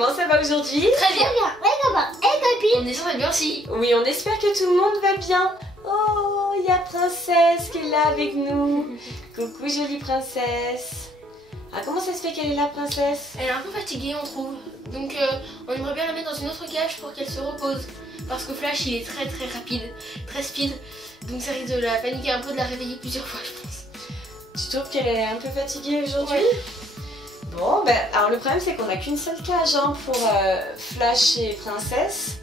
comment ça va aujourd'hui? Très bien. Et On est très bien aussi. Oui, on espère que tout le monde va bien. Oh, il y a Princesse qui est là avec nous. Coucou jolie Princesse. Ah, comment ça se fait qu'elle est là, Princesse? Elle est un peu fatiguée, on trouve. Donc on aimerait bien la mettre dans une autre cage pour qu'elle se repose. Parce que Flash, il est très rapide, très speed. Donc ça risque de la paniquer un peu, de la réveiller plusieurs fois, je pense. Tu trouves qu'elle est un peu fatiguée aujourd'hui? Bon, ben, alors le problème c'est qu'on n'a qu'une seule cage hein, pour Flash et Princesse.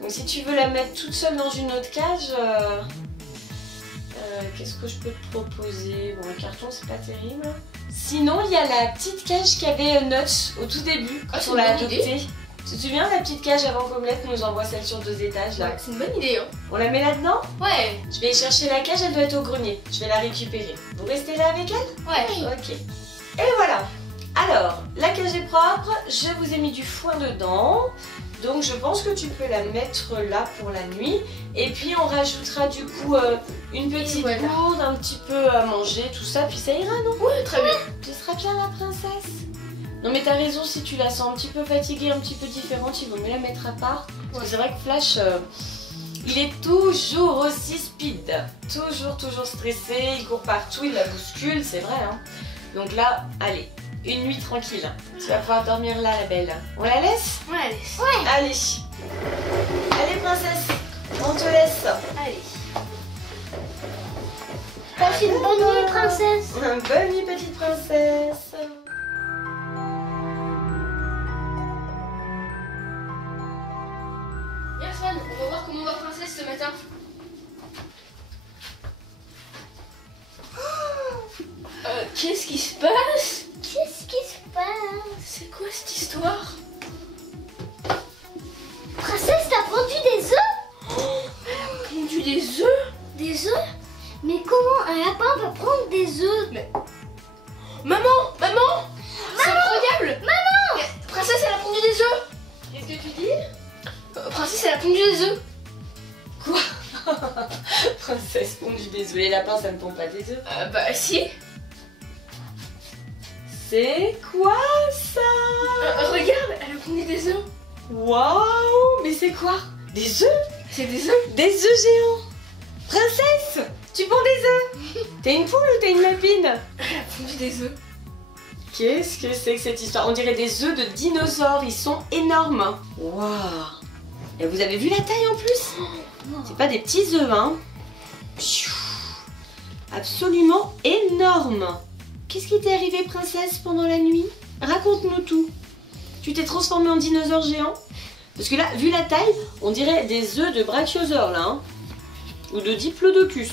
Donc si tu veux la mettre toute seule dans une autre cage, qu'est-ce que je peux te proposer? Bon, le carton c'est pas terrible. Sinon, il y a la petite cage qu'avait Nuts au tout début quand on l'a adoptée. Tu te souviens la petite cage avant qu'Omelette nous envoie celle sur 2 étages là? Ouais, c'est une bonne idée, hein. On la met là-dedans? Ouais. Je vais chercher la cage, elle doit être au grenier. Je vais la récupérer. Vous restez là avec elle? Ouais. Ok. Et voilà. Alors, la cage est propre. Je vous ai mis du foin dedans. Donc je pense que tu peux la mettre là pour la nuit. Et puis on rajoutera du coup une petite gourde, un petit peu à manger, tout ça. Puis ça ira, non? Ouais, très bien. Ce sera bien la princesse. Non mais t'as raison, si tu la sens un petit peu fatiguée, un petit peu différente, il vaut mieux la mettre à part. Parce que c'est vrai que Flash, il est toujours aussi speed. Toujours stressé, il court partout, il la bouscule, c'est vrai. Hein. Donc là, allez, une nuit tranquille. Tu vas pouvoir dormir là, la belle. On la laisse? On la laisse. Ouais. Allez. Allez princesse, on te laisse. Allez. passe une bonne nuit, princesse. Bonne nuit, petite princesse. Bien Swan, on va voir comment va Princesse ce matin. Qu'est-ce qui se passe? Qu'est-ce qui se passe? C'est quoi cette histoire? Princesse, t'as pondu des œufs? Elle a pondu des œufs? Des œufs? Mais comment un lapin peut prendre des œufs? Mais... Maman! C'est incroyable! Maman! Mais Princesse, elle a pondu des œufs! Qu'est-ce que tu dis? Princesse, elle a pondu des œufs! Quoi? Princesse pondue des œufs. Les lapins, ça ne pond pas des œufs. Bah si! C'est quoi ça? Regarde, elle a pondu des œufs! Waouh! Mais c'est quoi? Des œufs? C'est des œufs? Des œufs géants! Princesse! Tu ponds des œufs? T'es une poule ou t'es une lapine? Elle a pondu des œufs! Qu'est-ce que c'est que cette histoire? On dirait des œufs de dinosaures, ils sont énormes! Waouh! Et vous avez vu la taille en plus? C'est pas des petits œufs, hein? Absolument énorme! Qu'est-ce qui t'est arrivé, princesse, pendant la nuit? Raconte-nous tout! Tu t'es transformée en dinosaure géant? Parce que là, vu la taille, on dirait des œufs de brachiosaure là, hein? Ou de diplodocus.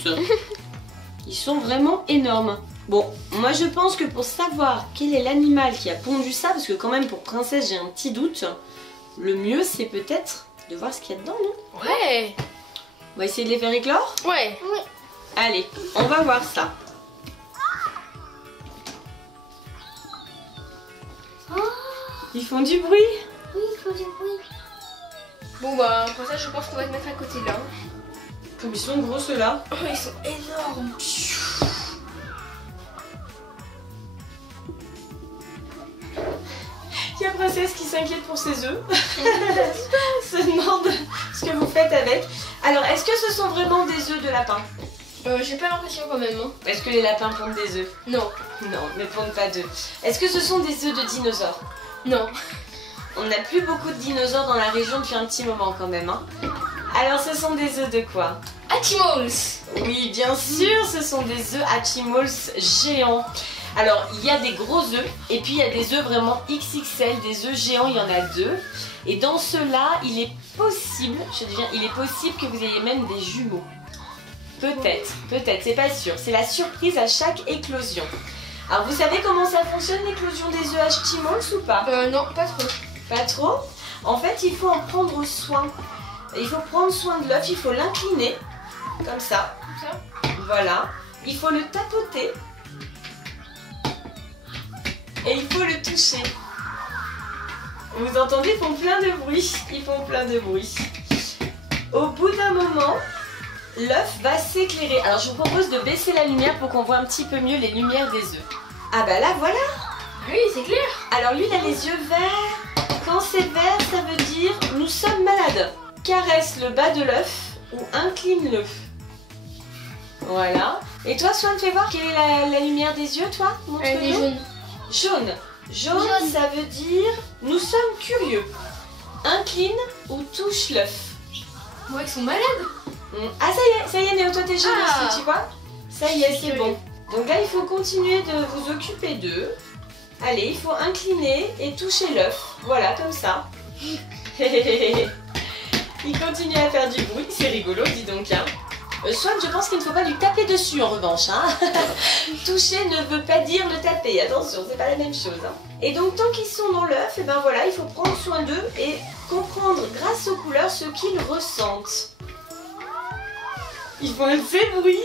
Ils sont vraiment énormes. Bon, moi je pense que pour savoir quel est l'animal qui a pondu ça, parce que quand même pour princesse j'ai un petit doute, le mieux c'est peut-être de voir ce qu'il y a dedans, non? Ouais! On va essayer de les faire éclore? Ouais! Oui. Allez, on va voir ça. Oh, Ils font du bruit. oui, il faut du bruit. Bon bah, Princesse, je pense qu'on va te mettre à côté là. Comme ils sont gros ceux-là. Oh, ils sont énormes! Il y a princesse qui s'inquiète pour ses œufs. Se demande ce que vous faites avec. Alors, est-ce que ce sont vraiment des œufs de lapin? J'ai pas l'impression quand même. Hein. Est-ce que les lapins pondent des œufs? Non. Non, ne pondent pas d'œufs. Est-ce que ce sont des œufs de dinosaures? Non. On n'a plus beaucoup de dinosaures dans la région depuis un petit moment quand même. Hein. Alors, ce sont des œufs de quoi? Hatchimals! Oui, bien sûr, ce sont des œufs Hatchimals géants. Alors, il y a des gros œufs et puis il y a des œufs vraiment XXL, des œufs géants, il y en a 2. Et dans ceux-là, il est possible, je dis bien, il est possible que vous ayez même des jumeaux. Peut-être, c'est pas sûr. C'est la surprise à chaque éclosion. Alors, vous savez comment ça fonctionne l'éclosion des œufs Hatchimals ou pas? Non, pas trop. Pas trop? En fait, il faut en prendre soin. Il faut prendre soin de l'œuf, il faut l'incliner, comme ça. Comme ça? Voilà. Il faut le tapoter. Et il faut le toucher. Vous entendez, ils font plein de bruit. Ils font plein de bruit. Au bout d'un moment, l'œuf va s'éclairer. Alors je vous propose de baisser la lumière pour qu'on voit un petit peu mieux les lumières des œufs. Ah bah là voilà. Oui, c'est clair. Alors lui il a les yeux verts. Quand c'est vert, ça veut dire nous sommes malades. Caresse le bas de l'œuf ou incline-le. Voilà. Et toi, Swan, fais voir quelle est la lumière des yeux, toi? Elle est jaune. Jaune. Jaune, ça veut dire nous sommes curieux. Incline ou touche l'œuf. Ouais, ils sont malades. Ah, ça y est, Néo, toi t'es jaune aussi, tu vois? Ça y est, c'est bon. Donc là, il faut continuer de vous occuper d'eux. Allez, il faut incliner et toucher l'œuf. Voilà, comme ça. Il continue à faire du bruit, c'est rigolo, dis donc. Hein. Swan, je pense qu'il ne faut pas lui taper dessus en revanche. Hein. Toucher ne veut pas dire le taper, attention, c'est pas la même chose. Hein. Et donc, tant qu'ils sont dans l'œuf, et ben voilà, il faut prendre soin d'eux et comprendre grâce aux couleurs ce qu'ils ressentent. Ils font un fait bruit.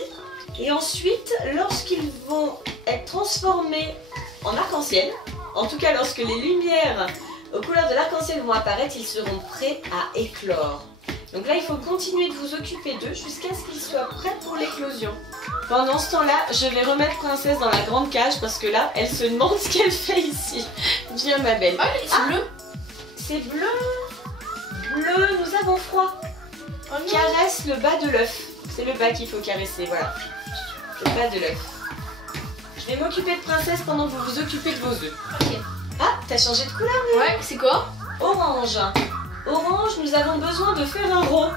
Et ensuite, lorsqu'ils vont être transformés en arc-en-ciel, en tout cas lorsque les lumières aux couleurs de l'arc-en-ciel vont apparaître, ils seront prêts à éclore. Donc là, il faut continuer de vous occuper d'eux jusqu'à ce qu'ils soient prêts pour l'éclosion. Pendant ce temps-là, je vais remettre Princesse dans la grande cage parce que là, elle se demande ce qu'elle fait ici. Viens, ma belle. Ah, c'est bleu. C'est bleu. Bleu, nous avons froid. Oh, caresse le bas de l'œuf. C'est le bas qu'il faut caresser, voilà. Le bas de l'œuf. Je vais m'occuper de Princesse pendant que vous vous occupez de vos œufs. Ok. Ah, t'as changé de couleur, Néo? Ouais, c'est quoi? Orange. Orange, nous avons besoin de faire un rond.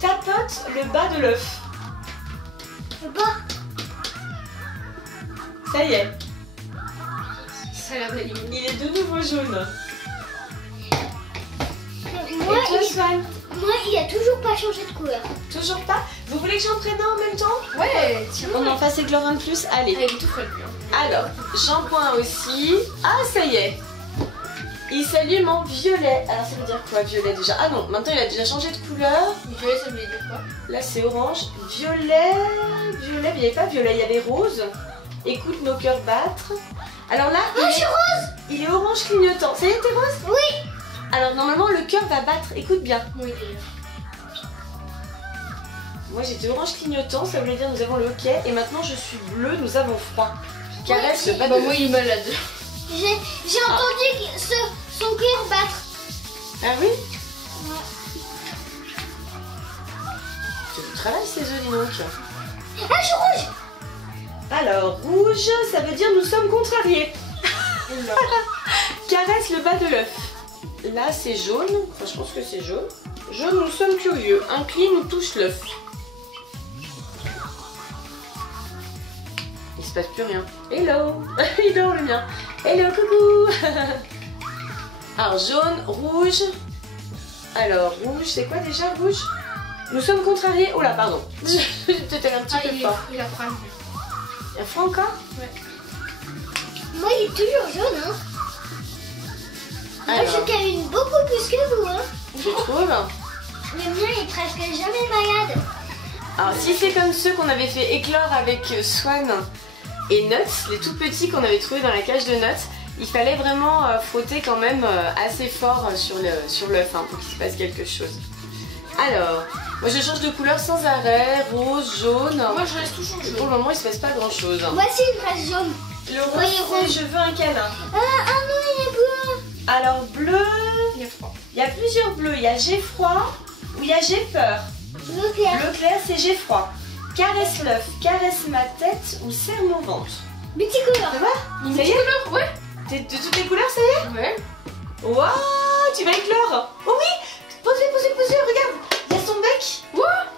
Tapote le bas de l'œuf. Le bas. Ça y est, Ça a l'air d'aller. il est de nouveau jaune. Moi, Et toi, Swan? il a toujours pas changé de couleur. Toujours pas? Vous voulez que j'en prenne un en même temps? Ouais, tiens. On en fasse éclore un de plus? Allez. Elle est tout frais, lui. Hein. Alors, j'en prends un aussi. Ah, ça y est. Il s'allume en violet. Alors, ça veut dire quoi, violet déjà? Ah non, maintenant il a déjà changé de couleur. Violet, ça voulait dire quoi? Là, c'est orange. Violet. Violet, mais il n'y avait pas violet, il y avait rose. Écoute nos cœurs battre. Alors là, il est orange clignotant. Ça y est, t'es rose? Oui. Alors, normalement, le cœur va battre. Écoute bien. Oui, Moi, j'étais orange clignotant, ça voulait dire nous avons le hockey. Et maintenant, je suis bleu, nous avons froid. Caresse le bas de bah, moi, il est malade. J'ai entendu son cœur battre. Ah oui? C'est du travail ces œufs, dis donc. Ah, je suis rouge. Alors, rouge, ça veut dire nous sommes contrariés. Caresse le bas de l'œuf. Là, c'est jaune. Enfin, je pense que c'est jaune. Jaune, nous sommes curieux. Incline ou touche l'œuf. Il se passe plus rien. Hello. Il dort le mien. Hello, coucou. Alors, jaune, rouge. Alors, rouge, c'est quoi déjà, rouge? Nous sommes contrariés. Oh là, pardon. J'ai peut-être allé un petit peu fort. Il a froid. Il y a froid encore? Ouais. Moi, il est toujours jaune. Hein. Moi, Alors, je câline beaucoup plus que vous. Hein. je trouve. Le mien, il est presque jamais malade. Alors, si c'est comme ceux qu'on avait fait éclore avec Swan et Nuts, les tout petits qu'on avait trouvés dans la cage de Nuts, il fallait vraiment frotter quand même assez fort sur l'œuf hein, pour qu'il se passe quelque chose. Alors, moi je change de couleur sans arrêt, rose, jaune. Moi, je reste toujours Pour jaune. le moment, il se passe pas grand chose. Voici une fraise jaune. Le rose, Oui, c'est rose. je veux un câlin. Ah non, il est bleu. Alors, bleu, Il a froid. il y a plusieurs bleus. Il y a j'ai froid ou il y a j'ai peur. Bleu clair. Bleu clair, c'est j'ai froid. Caresse l'œuf, caresse ma tête ou serre mon ventre. Multicolore. Ça va? Une Ça y est? couleur, ouais. T'es de toutes les couleurs, ça y est? Ouais. Waouh, tu vas éclore. Oh oui, posez, regarde. Il y a son bec.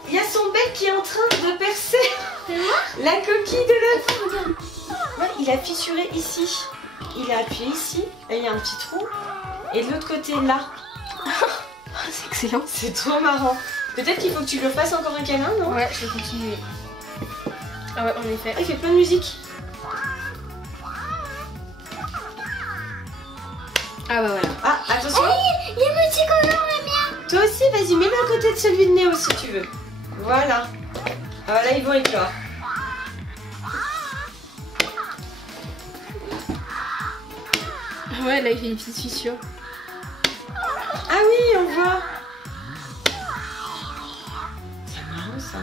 Il y a son bec qui est en train de percer la coquille de l'œuf. Ouais, il a fissuré ici. Il a appuyé ici. Là, il y a un petit trou. Et de l'autre côté, là. C'est excellent. C'est trop marrant. Peut-être qu'il faut que tu lui fasses encore un câlin, non? Ouais, je vais continuer. Ah ouais, en effet. Ah, il fait plein de musique. Ah bah voilà. Ah, attention. Il est multicolore, le mien. Toi aussi, vas-y, mets-le à côté de celui de Néo si tu veux. Voilà. Ah bah là, ils vont éclore. Ouais, là il fait une petite fissure. Ah oui, on voit. C'est marrant ça.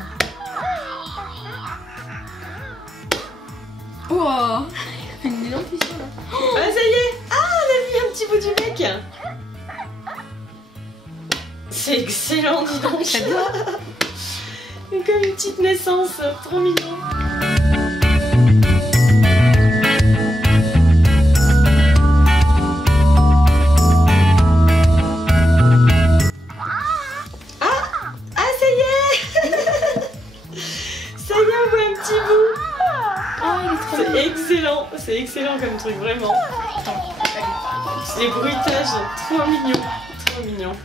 Wow. Il fait une énorme fissure là. Ah, ça y est. Ah, petit bout du bec. C'est excellent, dis donc. J'adore. C'est comme une petite naissance, trop mignon. C'est excellent comme truc, vraiment. Les bruitages sont trop mignons. Trop mignons.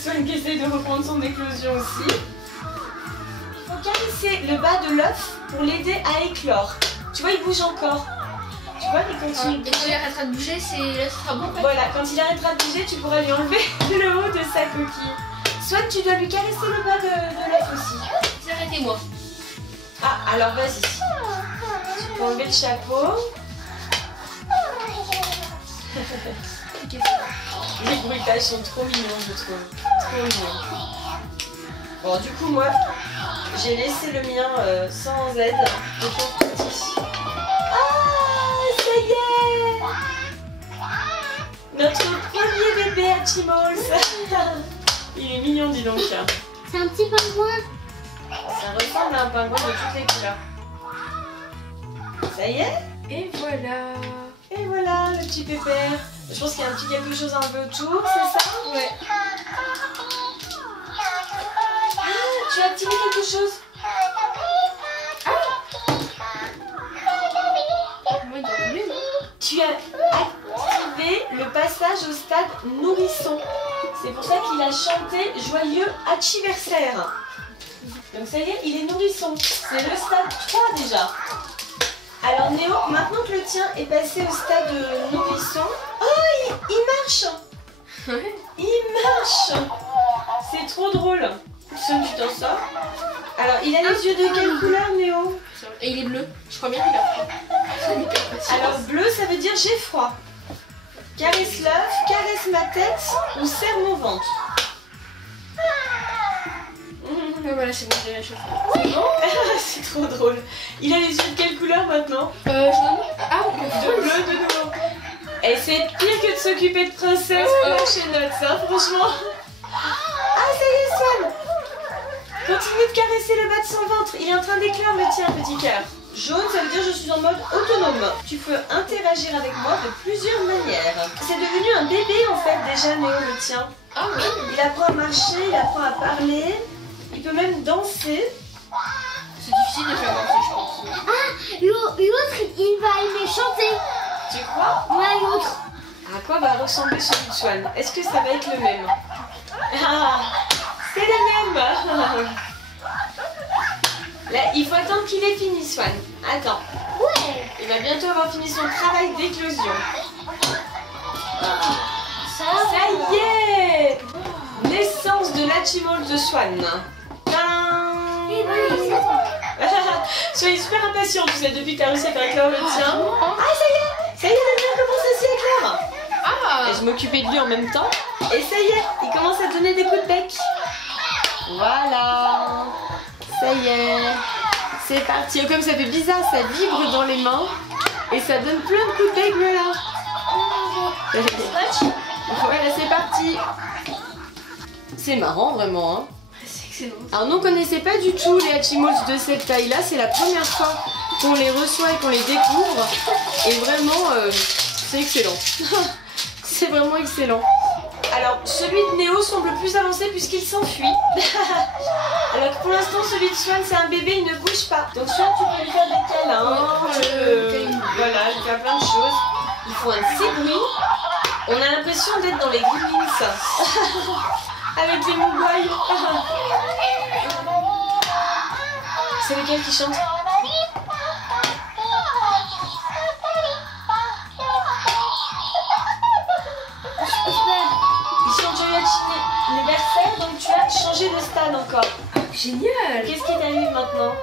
Swan qui essaie de reprendre son éclosion aussi. Il faut caresser le bas de l'œuf pour l'aider à éclore. Tu vois, il bouge encore. Tu vois, il continue. Et quand il arrêtera de bouger, là, ce sera bon. Voilà, quand il arrêtera de bouger, tu pourras lui enlever le haut de sa coquille. Soit tu dois lui caresser le bas de l'œuf aussi. Arrêtez-moi. Ah, alors vas-y. Tu peux enlever le chapeau. Les bruitages sont trop mignons, je trouve. Trop mignons. Bon, du coup, moi, j'ai laissé le mien sans aide. Le pauvre petit. Ah, ça y est! Notre premier bébé Hatchimals. Il est mignon, dis donc. C'est un petit pingouin. Ça ressemble à un pingouin de toutes les couleurs. Ça y est? Et voilà. Et voilà, le petit pépère. Je pense qu'il y a un petit quelque chose un peu autour, c'est ça? Ouais. Ah, tu as activé quelque chose? Moi, il doit rouler, non? Tu as activé le passage au stade nourrisson. C'est pour ça qu'il a chanté joyeux anniversaire. Donc ça y est, il est nourrisson. C'est le stade 3 déjà. Alors Néo, maintenant que le tien est passé au stade nourrisson... Oh, il marche. Il marche. C'est trop drôle. Swan, tu t'en sors. Alors, il a les yeux de quelle couleur, Néo? Et il est bleu. Je crois bien qu'il a froid. Alors, bleu, ça veut dire j'ai froid. Caresse l'œuf, caresse ma tête ou serre mon ventre. Voilà, c'est bon, j'ai la chose. C'est trop drôle. Il a les yeux de quelle couleur maintenant? Jaune. Ah, De bleu de nouveau. Et c'est pire que de s'occuper de princesse chez Nuts, hein, franchement. Ah, ça y est, Swan. Continue de caresser le bas de son ventre. Il est en train d'éclore le tien, petit cœur. Jaune, ça veut dire je suis en mode autonome. Tu peux interagir avec moi de plusieurs manières. C'est devenu un bébé en fait déjà, Néo, le tien. Ah oui. Il apprend à marcher, il apprend à parler. Il peut même danser. C'est difficile de faire danser, je pense. Ah, l'autre, il va aimer chanter. Tu crois? Ouais, l'autre. À quoi va ressembler celui de Swan? Est-ce que ça va être le même? Ah, c'est le même. Là, il faut attendre qu'il ait fini, Swan. Attends. Ouais. Il va bientôt avoir fini son travail d'éclosion. Ça Ça y est! Naissance de l'Hatchimals de Swan. Tadam! Et voilà, Soyez super impatient, tu sais, depuis que tu as réussi à faire éclore le tien. Ah, ça y est, le mien commence à s'y éclore. Ah. Et je m'occupais de lui en même temps. Et ça y est, il commence à donner des coups de bec. Voilà. Ça y est. C'est parti. Oh, comme ça fait bizarre, ça vibre dans les mains. Et ça donne plein de coups de bec, voilà. Voilà, c'est parti. C'est marrant, vraiment, hein. C'est excellent. Alors nous on connaissait pas du tout les Hatchimals de cette taille là, c'est la première fois qu'on les reçoit et qu'on les découvre et vraiment c'est excellent. C'est vraiment excellent. Alors celui de Néo semble plus avancé puisqu'il s'enfuit. Alors que pour l'instant celui de Swan c'est un bébé, il ne bouge pas. Donc Swan tu peux lui faire des câlins, voilà, il fait plein de choses. Ils font un petit bruit. On a l'impression d'être dans les Gremlins. Avec les Mogwai. C'est lequel qui chante? Il chante Joyeux anniversaire, donc tu as changé de stade encore. Génial. Qu'est-ce qui t'arrive maintenant?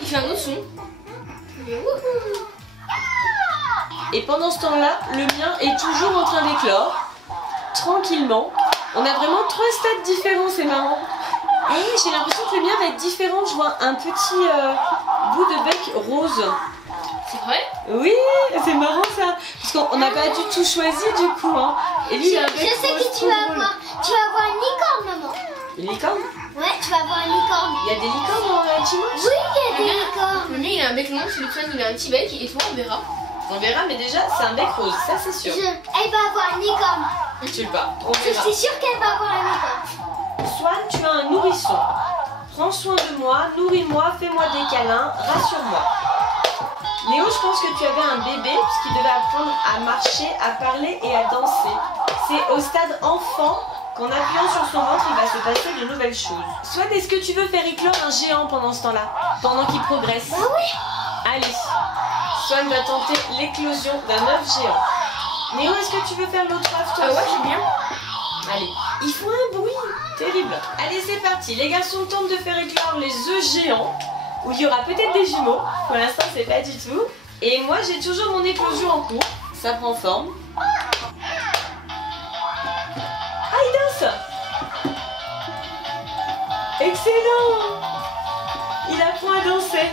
Il fait un autre son. Et pendant ce temps-là, le mien est toujours en train d'éclore. Tranquillement. On a vraiment 3 stades différents, c'est marrant. Eh, j'ai l'impression que le mien va être différent. Je vois un petit bout de bec rose. C'est vrai? Oui, c'est marrant ça. Parce qu'on n'a pas du tout choisi du coup. Hein. Et lui, il a un bec Je sais rose que tu trop vas drôle. avoir. Tu vas avoir une licorne, maman. Une licorne? Ouais, tu vas avoir une licorne. Il y a des licornes dans la Chimos? Oui, il y a des licornes. Le mien il a un bec long, celui de Swan il a un petit bec et toi on verra. On verra, mais déjà, c'est un bec rose, ça c'est sûr. Elle va avoir une licorne. Tu le vas, on Je verra. suis sûre qu'elle va avoir une licorne. Swan, tu as un nourrisson. Prends soin de moi, nourris-moi, fais-moi des câlins, rassure-moi. Léo, je pense que tu avais un bébé puisqu'il devait apprendre à marcher, à parler et à danser. C'est au stade enfant qu'en appuyant sur son ventre, il va se passer de nouvelles choses. Swan, est-ce que tu veux faire éclore un géant pendant ce temps-là? Pendant qu'il progresse? Ah oui. Allez, Swan va tenter l'éclosion d'un œuf géant. Léo, est-ce que tu veux faire l'autre œuf toi? Ah ouais, j'aime bien. Allez, il faut un bruit terrible. Allez, c'est parti. Les garçons tentent de faire éclore les œufs géants, où il y aura peut-être des jumeaux. Pour l'instant, c'est pas du tout. Et moi, j'ai toujours mon éclosion en cours. Ça prend forme. Ah, il danse! Excellent! Il apprend à danser.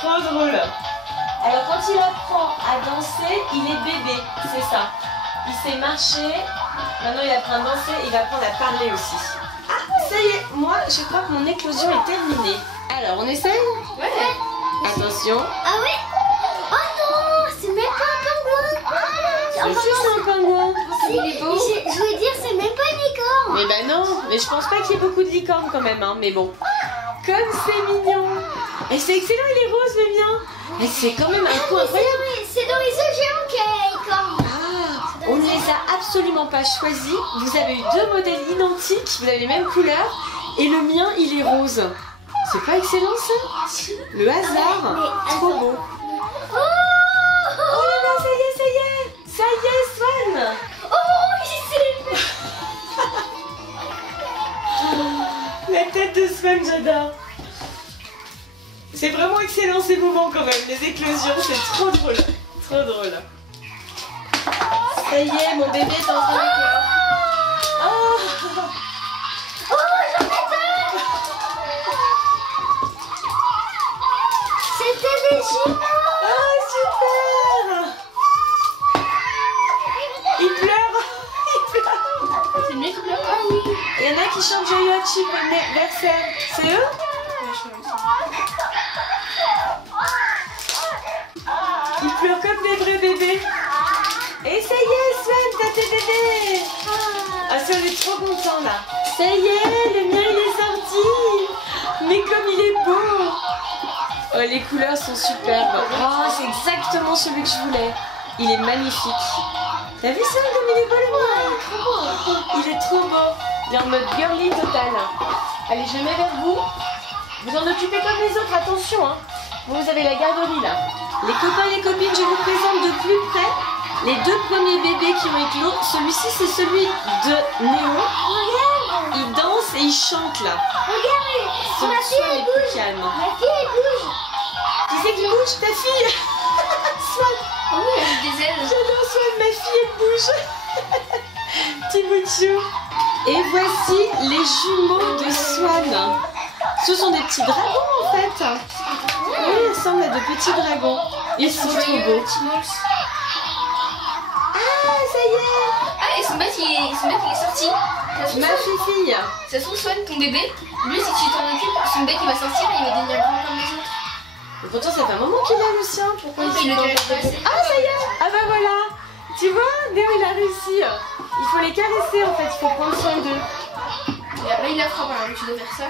Trop drôle. Alors, quand il apprend à danser, il est bébé. C'est ça. Il sait marcher. Maintenant, il apprend à danser. Il va apprendre à parler aussi. Ah, ça y est. Moi, je crois que mon éclosion est terminée. Alors, on essaye? Ouais. Attention. Ah oui. Oh non, c'est même pas un pingouin. C'est juste un pingouin. Si, Il est beau. je veux dire, c'est même pas une licorne. Mais bah non. Mais je pense pas qu'il y ait beaucoup de licornes quand même. Hein. Mais bon. Comme c'est mignon. Et c'est excellent, il est rose le mien. Et c'est quand même un coup incroyable. C'est dans les œufs géants qu'il y a la licorne. Ah, on ne les a absolument pas choisis. Vous avez eu deux modèles identiques, vous avez les mêmes couleurs. Et le mien, il est rose. C'est pas excellent ça? Le hasard. Mais Trop attends. beau. Oh, Oh là là, ça y est, ça y est. Ça y est, Swan. oh, il s'est La tête de Swan, j'adore. C'est vraiment excellent ces moments quand même. Les éclosions, c'est trop drôle. Trop drôle. Ça y est, mon bébé est en train d'éclore. Oh. Oh, j'en ai peur. C'était des jumeaux. Ah, super. Il pleure. Il pleure. C'est le mien qui pleure. Ah oui. Il y en a qui chantent Joyeux anniversaire. C'est eux? Ils pleurent comme des vrais bébés. Et ça y est, Swan, t'as tes bébés. Ah, Swan est trop content là. Ça y est, le mien il est sorti. Mais comme il est beau. Oh, les couleurs sont superbes. Oh, c'est exactement celui que je voulais. Il est magnifique. T'as vu ça comme il est beau le mien? Il est trop beau. Il est en mode girly total. Allez, je mets vers vous. Vous en occupez comme les autres, attention hein. Vous avez la garderie là. Les copains et les copines, je vous présente de plus près les deux premiers bébés qui ont éclos. Celui-ci, c'est celui de Néo. Regarde. Il danse et il chante là. Regarde. Ma fille, Swan elle est plus bouge. calme. Ma fille, elle bouge. Qui c'est qui bouge? Ta fille? Swan. Ah oui, elle a des ailes. J'adore Swan, ma fille, elle bouge. Petit bout de chou. Et voici les jumeaux de Swan. Ce sont des petits dragons en fait. Oui, ils ressemblent à de petits dragons. Ils sont trop beaux. Ah, ça y est. Ah, et son bec il est sorti. Ma fille. Ça se trouve, Swan, ton bébé, lui, si tu t'en occupes, son bec il va sortir et il va devenir grand comme les autres. Mais pourtant, ça fait un moment qu'il a le sien. Pourquoi Ah, il il le se caresse pas assez. Ah, ça y est. Ah bah voilà. Tu vois, Néo, il a réussi. Il faut les caresser en fait. Il faut prendre soin d'eux. Là, il a frappé, hein, tu dois faire ça.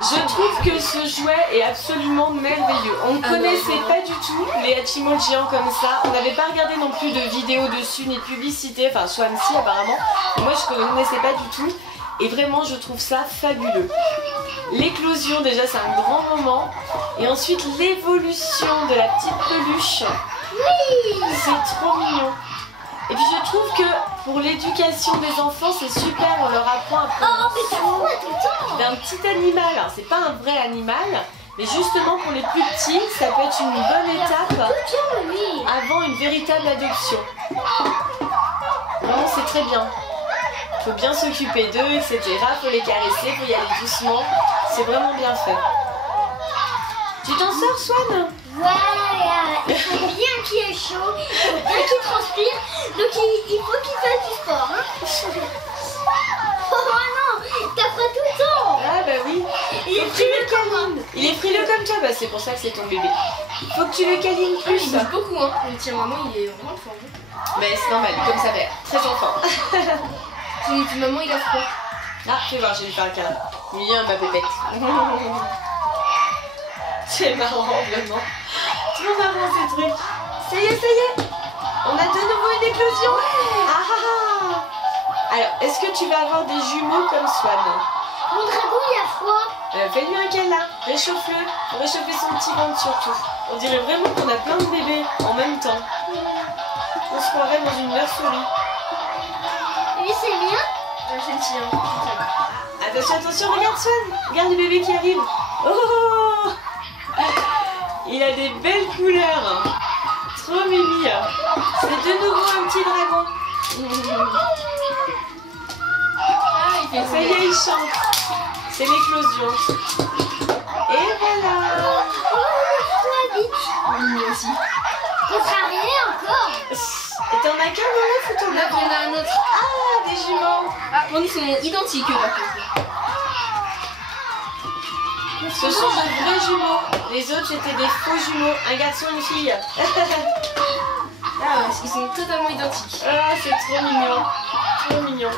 Je trouve que ce jouet est absolument merveilleux. On ne Ah connaissait ouais, pas du tout les Hatchimals géants comme ça. On n'avait pas regardé non plus de vidéos dessus ni de publicité. Enfin, Swan si apparemment. Mais moi, je ne connaissais pas du tout. Et vraiment, je trouve ça fabuleux. L'éclosion, déjà, c'est un grand moment. Et ensuite, l'évolution de la petite peluche. C'est trop mignon. Et puis, je trouve que pour l'éducation des enfants, c'est super. On leur apprend à prendre Oh, mais t'as froid tout le temps. d'un petit animal. Alors, c'est pas un vrai animal, mais justement pour les plus petits, ça peut être une bonne étape Oui. avant une véritable adoption. Vraiment, c'est très bien. Faut bien s'occuper d'eux, etc. Faut les caresser, faut y aller doucement. C'est vraiment bien fait. Tu t'en sors, Swan? Voilà, il faut bien qu'il ait chaud, il faut bien qu'il transpire, donc il faut qu'il fasse du sport. Hein. Oh non, t'as pas tout le temps. Ah bah oui. Il est frileux comme moi. Il est frileux comme toi, bah c'est pour ça que c'est ton bébé. Faut que tu le câlines Il plus. bouge beaucoup, hein. Le tien maman, il est vraiment fort. Mais c'est normal, comme ça fait. Très enfant. Son petit maman, il a froid. Ah, fais voir, je vais lui faire un câlin. Viens, ma pépette. C'est marrant, vraiment. Trop marrant ces trucs. Ça y est, ça y est. On a de nouveau une éclosion. Ah ah ah. Alors, est-ce que tu vas avoir des jumeaux comme Swan? Mon dragon, il a froid. Fais-lui un câlin. Réchauffe-le. Pour réchauffer son petit ventre surtout. On dirait vraiment qu'on a plein de bébés en même temps. On se croirait dans une nurserie. Lui, c'est le mien. C'est le tien. Attention, attention, regarde Swan. Regarde le bébé qui arrive. Oh, il a des belles couleurs. Trop mimi. C'est de nouveau un petit dragon. Ah, il fait Ça y est, il chante. C'est l'éclosion. Et voilà. Oh, il a froid vite. Oui, moi aussi. Contrarié encore. Et t'en as qu'un dans l'œuf ou t'en Là, as il y en a un autre. Ah, des jumeaux. Ah, bon, ils sont identiques, eux, par contre. Ce sont de vrais jumeaux. Les autres, c'était des faux jumeaux. Un garçon et une fille. Ah, ils sont totalement identiques. Ah, c'est trop mignon. Trop mignon.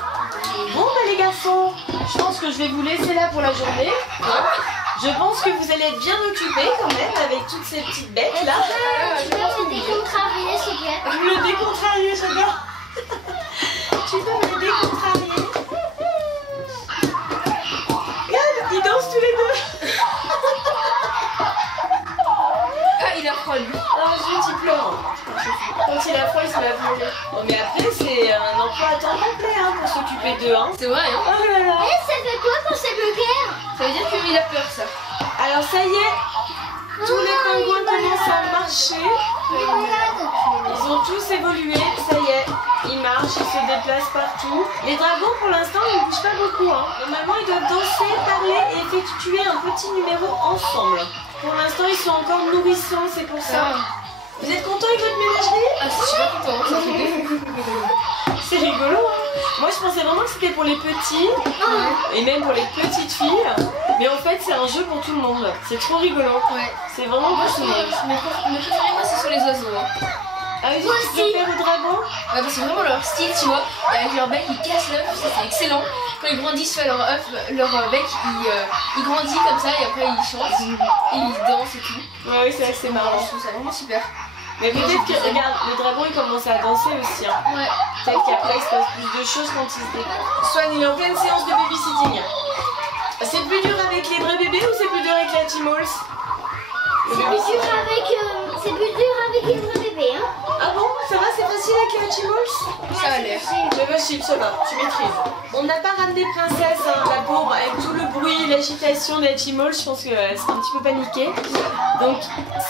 Bon, bah les garçons, je pense que je vais vous laisser là pour la journée. Je pense que vous allez être bien occupés quand même avec toutes ces petites bêtes là. Tu peux me décontrarier, s'il te plaît. Me décontrarier, j'adore. Tu peux me décontrarier. Regarde, ils dansent tous les deux. Ah, il a froid, lui. Ah, zut, il pleure. Quand il a froid, il se met à pleurer. Bon, mais après, c'est un emploi à temps complet hein, pour s'occuper d'eux. Hein. C'est vrai, hein. Oh là là. Eh, ça fait quoi quand c'est le clair? Ça veut dire qu'il a peur, ça. Alors, ça y est, tous les pingouins commencent à marcher. Il est malade. Ils ont tous évolué, ça y est. Ils marchent, ils se déplacent partout. Les dragons, pour l'instant, ils ne bougent pas beaucoup. Hein. Normalement, ils doivent danser, parler et effectuer un petit numéro ensemble. Pour l'instant, ils sont encore nourrissants, c'est pour ça. Vous êtes contents avec votre ménagerie? Ah, je suis super content, hein, ça fait C'est rigolo. Hein. Moi, je pensais vraiment que c'était pour les petits et même pour les petites filles. Mais en fait, c'est un jeu pour tout le monde. C'est trop rigolo. Ouais. C'est vraiment Moi, pour tout le monde. mes préférés, moi, ce sont les oiseaux. Hein. Ah oui, Moi tu préfères au dragon? Ouais, parce que vraiment leur style, tu vois, et avec leur bec, ils cassent l'œuf, ça c'est excellent. Quand ils grandissent, leur œuf, leur bec, il grandit comme ça et après ils chantent, et ils dansent et tout. Ouais, oui, c'est vrai que c'est marrant. Je trouve ça vraiment super. Mais peut-être que, regarde, le dragon il commence à danser aussi. Hein. Ouais. Peut-être qu'après il se passe plus de choses quand il se déplace. Swan, il est en pleine séance de babysitting. C'est plus dur avec les vrais bébés ou c'est plus dur avec la Timals? C'est plus dur avec les vrais bébés, hein. Ah bon? Ça va, c'est facile avec la Timals? Ça a l'air. Mais facile, ça va, tu maîtrises. On n'a pas ramené Princesse, hein, la pauvre, avec tout le bruit, l'agitation de la Timals, je pense qu'elle s'est un petit peu paniquée. Donc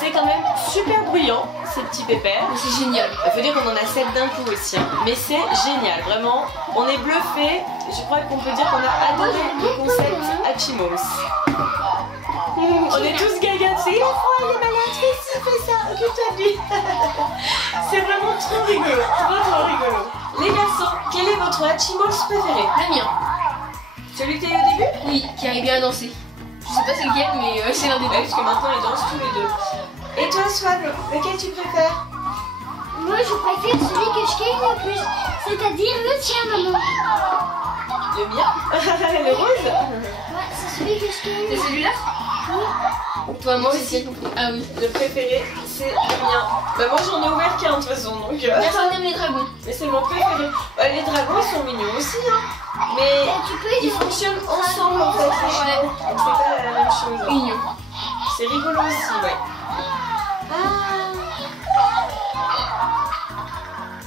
c'est quand même super bruyant, ces petits pépères. Mais c'est génial. Il faut dire qu'on en a 7 d'un coup aussi, hein. Mais c'est génial, vraiment. On est bluffé. Je crois qu'on peut dire qu'on a adoré le concept Hatchimals. On est tous gaga, c'est il est froid, il est malade, fais ci, fais ça, occupe-toi de lui. C'est vraiment trop rigolo, trop rigolo. Les garçons, quel est votre Hatchimals préféré? Le mien. Celui que t'as eu au début? Oui, qui arrive bien à danser. Je sais pas c'est lequel, mais c'est l'un des Ouais, deux. parce que maintenant ils dansent tous les deux. Et toi, Swan, lequel tu préfères? Moi, je préfère celui que je gagne le plus, c'est-à-dire le tien, maman. Le mien? Le rose? Ouais, c'est celui que je C'est gagne. celui-là? Toi, moi aussi. Ah oui. Le préféré, c'est le mien. Bah moi j'en ai ouvert qu'un de toute façon, donc... Personne n'aime les dragons. Mais c'est mon préféré. Bah, les dragons ils sont mignons aussi, hein. Mais Tu peux ils fonctionnent ensemble en fait, les Ouais. chevaux. Donc c'est pas la même chose. Mignon. C'est rigolo aussi, ouais. Ah.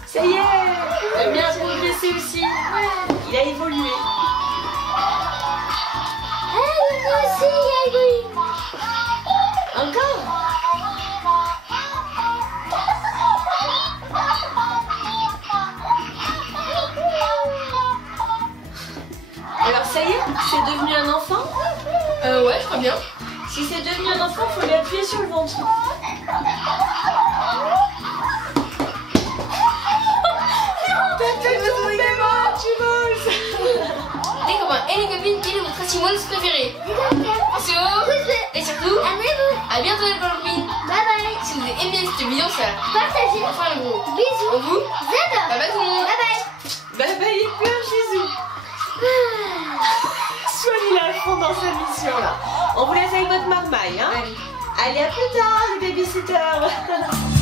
Ça y est, le mien a progressé aussi. Il a évolué. Eh, moi aussi, il y a eu. Encore? c'est devenu un enfant? Ouais, je crois bien. Si c'est devenu un enfant, faut lui appuyer sur le ventre. Les copains et les copines, quel est votre Simone préféré? Attention. Et surtout, à bientôt les copines. Bye bye. Si vous avez aimé cette vidéo, ça Partagez. enfin le gros. Bisous. On vous. Zed. Bye bye tout le monde. Bye bye. Bye bye et plein de bisous. Soignez la fond dans sa mission là. On vous laisse avec votre marmaille, hein? Allez, à plus tard les babysitters.